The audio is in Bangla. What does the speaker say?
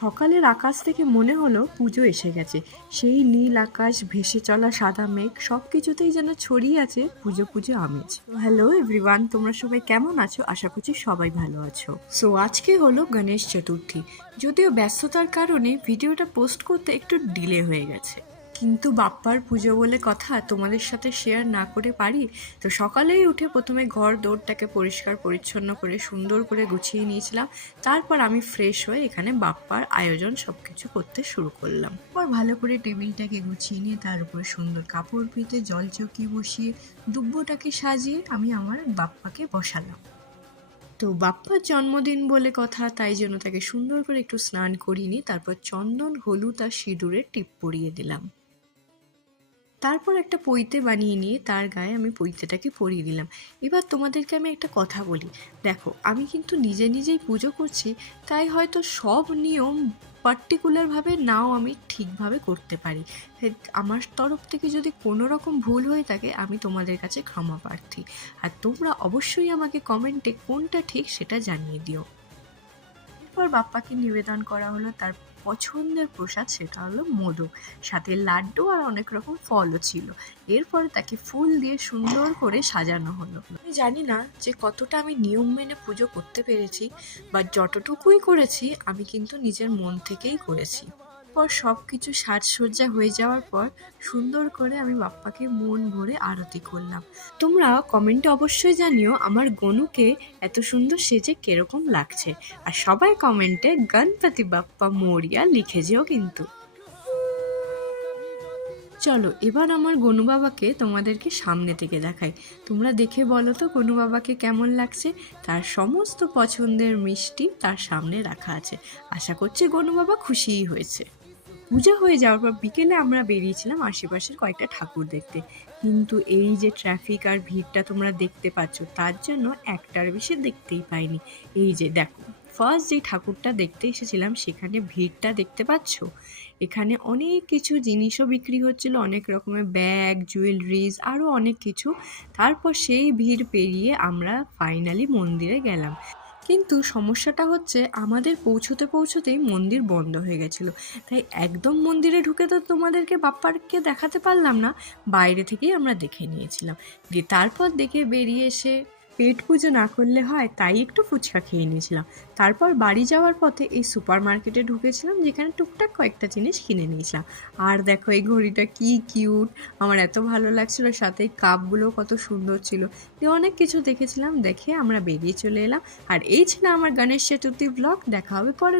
সকালের আকাশ থেকে মনে হলো পুজো এসে গেছে। সেই নীল আকাশ, ভেসে চলা সাদা মেঘ, সব কিছুতেই যেন ছড়িয়ে আছে পুজো পুজো আমেজ। হ্যালো এভরিওয়ান, তোমরা সবাই কেমন আছো? আশা করছি সবাই ভালো আছো। সো আজকে হলো গণেশ চতুর্থী। যদিও ব্যস্ততার কারণে ভিডিওটা পোস্ট করতে একটু ডিলে হয়ে গেছে, কিন্তু বাপ্পার পুজো বলে কথা তোমাদের সাথে শেয়ার না করে পারি। তো সকালেই উঠে প্রথমে ঘর দৌড়টাকে পরিষ্কার পরিচ্ছন্ন করে সুন্দর করে গুছিয়ে নিয়েছিলাম। তারপর আমি ফ্রেশ হয়ে এখানে বাপ্পার আয়োজন সব কিছু করতে শুরু করলাম। তারপর ভালো করে টেবিলটাকে গুছিয়ে নিয়ে তার উপরে সুন্দর কাপড় পেতে জল চৌকি বসিয়ে দুব্বটাকে সাজিয়ে আমি আমার বাপ্পাকে বসালাম। তো বাপ্পার জন্মদিন বলে কথা, তাই জন্য তাকে সুন্দর করে একটু স্নান করিয়ে নিই। তারপর চন্দন, হলুদ আর সিঁদুরের টিপ পরিয়ে দিলাম। তারপর একটা পৈতে বানিয়ে নিয়ে তার গায়ে আমি পৈতেটাকে পরিয়ে দিলাম। এবার তোমাদেরকে আমি একটা কথা বলি, দেখো আমি কিন্তু নিজে নিজেই পুজো করছি, তাই হয়তো সব নিয়ম পার্টিকুলারভাবে নাও আমি ঠিকভাবে করতে পারি। আমার তরফ থেকে যদি কোনো রকম ভুল হয়ে থাকে আমি তোমাদের কাছে ক্ষমা প্রার্থী। আর তোমরা অবশ্যই আমাকে কমেন্টে কোনটা ঠিক সেটা জানিয়ে দিও। এরপর বাপ্পাকে নিবেদন করা হলো তার পছন্দের প্রসাদ, সেটা হলো মোদক, সাথে লাড্ডু আর অনেক রকম ফলও ছিল। এরপরে তাকে ফুল দিয়ে সুন্দর করে সাজানো হলো। আমি জানি না যে কতটা আমি নিয়ম মেনে পুজো করতে পেরেছি, বা যতটুকুই করেছি আমি কিন্তু নিজের মন থেকেই করেছি। পর সব কিছু সাজসজ্জা হয়ে যাওয়ার পর সুন্দর করে আমি বাপ্পাকে মন ভরে আরতি করলাম। তোমরা কমেন্টে অবশ্যই জানিও আমার গনুকে এত সুন্দর সেজে কিরকম লাগছে, আর সবাই কমেন্টে গণপতি বাপ্পা মোরিয়া লিখে যেও কিন্তু। চলো এবার আমার গনু বাবাকে তোমাদেরকে সামনে থেকে দেখাই। তোমরা দেখে বলো তো গনু বাবাকে কেমন লাগছে। তার সমস্ত পছন্দের মিষ্টি তার সামনে রাখা আছে। আশা করছি গনু বাবা খুশিই হয়েছে। পূজা হয়ে যাওয়ার পর বিকেলে আমরা বেরিয়েছিলাম আশেপাশের কয়েকটা ঠাকুর দেখতে, কিন্তু এই যে ট্রাফিক আর ভিড়টা তোমরা দেখতে পাচ্ছ, তার জন্য একটার বেশি দেখতেই পাইনি। এই যে দেখো, ফার্স্ট যে ঠাকুরটা দেখতে এসেছিলাম সেখানে ভিড়টা দেখতে পাচ্ছ। এখানে অনেক কিছু জিনিসও বিক্রি হচ্ছিল, অনেক রকমের ব্যাগ, জুয়েলারিজ, আরও অনেক কিছু। তারপর সেই ভিড় পেরিয়ে আমরা ফাইনালি মন্দিরে গেলাম, কিন্তু সমস্যাটা হচ্ছে আমাদের পৌঁছতে পৌঁছতেই মন্দির বন্ধ হয়ে গেছিল। তাই একদম মন্দিরে ঢুকে তো তোমাদেরকে বাপ্পারকে দেখাতে পারলাম না, বাইরে থেকেই আমরা দেখে নিয়েছিলাম। দিয়ে তারপর দেখে বেরিয়ে এসে পেট পুজো না করলে হয়, তাই একটু ফুচকা খেয়ে নিয়েছিলাম। তারপর বাড়ি যাওয়ার পথে এই সুপার মার্কেটে ঢুকেছিলাম, যেখানে টুকটাক কয়েকটা জিনিস কিনে নিয়েছিলাম। আর দেখো এই ঘড়িটা কি কিউট, আমার এত ভালো লাগছিল, সাথে এই কাপগুলো কত সুন্দর ছিল। দিয়ে অনেক কিছু দেখেছিলাম, দেখে আমরা বেরিয়ে চলে এলাম। আর এই ছিল আমার গণেশ চতুর্থী ব্লগ। দেখা হবে পরে।